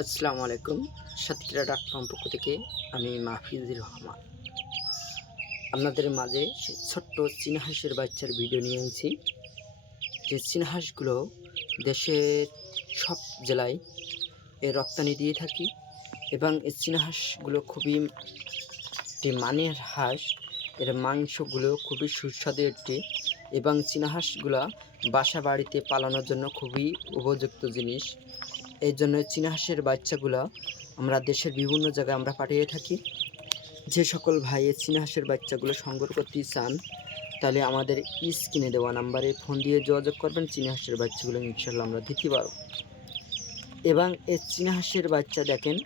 আসসালামু আলাইকুম। সাতক্ষীরা ডাক ফার্ম পক্ষ থেকে আমি মাহফিজুর রহমান আপনাদের মাঝে সে ছোট্ট চীনা হাঁসের বাচ্চার ভিডিও নিয়ে এসেছি। যে চীনা হাঁসগুলো দেশের সব জেলায় রপ্তানি দিয়ে থাকি এবং এই চীনা হাঁসগুলো খুবই একটি মানের হাঁস। এর মাংসগুলো খুবই সুস্বাদু একটি এবং চীনা হাঁসগুলো বাসা বাড়িতে পালানোর জন্য খুবই উপযুক্ত জিনিস। এই জন্য চীনা হাঁসের বাচ্চাগুলো আমরা দেশের বিভিন্ন জায়গায় আমরা পাঠিয়ে থাকি। যে সকল ভাই এই চীনা হাঁসের বাচ্চাগুলো সংগ্রহ করতে চান তাহলে আমাদের স্ক্রিনে দেওয়া নাম্বারে ফোন দিয়ে যোগাযোগ করবেন। চীনা হাঁসের বাচ্চাগুলো ইনশাল্লাহ আমরা দিতে পারব। এবং এই চীনা হাঁসের বাচ্চা দেখেন,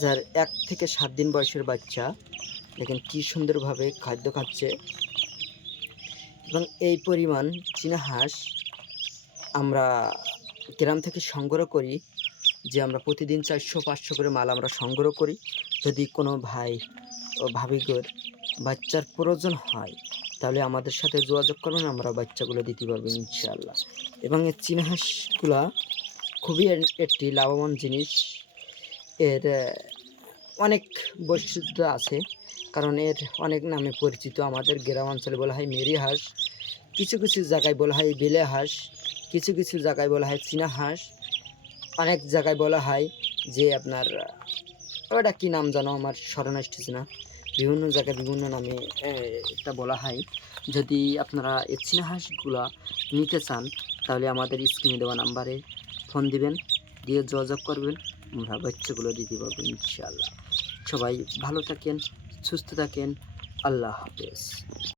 যার 1 থেকে 7 দিন বয়সের বাচ্চা দেখেন কী সুন্দরভাবে খাদ্য খাচ্ছে। এবং এই পরিমাণ চীনা হাঁস আমরা গ্রাম থেকে সংগ্রহ করি, যে আমরা প্রতিদিন 400-500 করে মাল আমরা সংগ্রহ করি। যদি কোনো ভাই ও ভাবিগর বাচ্চার প্রয়োজন হয় তাহলে আমাদের সাথে যোগাযোগ করবেন, আমরা বাচ্চাগুলো দিতে পারবো ইনশাআল্লাহ। এবং এই চীনা হাঁসগুলা খুবই একটি লাভবান জিনিস। এর অনেক বৈশিষ্ট্য আছে, কারণ এর অনেক নামে পরিচিত। আমাদের গ্রামাঞ্চলে বলা হয় মেরি হাঁস, কিছু কিছু জায়গায় বলা হয় বেলে হাঁস, কিছু কিছু জায়গায় বলা হয় চীনা হাঁস, অনেক জায়গায় বলা হয় যে আপনার ওটা কী নাম জানো আমার স্মরণে আসতেছে না। বিভিন্ন জায়গায় বিভিন্ন নামে এটা বলা হয়। যদি আপনারা এই চীনা হাঁসগুলা নিতে চান তাহলে আমাদের স্ক্রিনে দেওয়া নাম্বারে ফোন দিবেন, দিয়ে যোগাযোগ করবেন, আমরা বাচ্চাগুলো দিতে পারবো ইনশাআল্লাহ। সবাই ভালো থাকেন, সুস্থ থাকেন, আল্লাহ হাফেজ।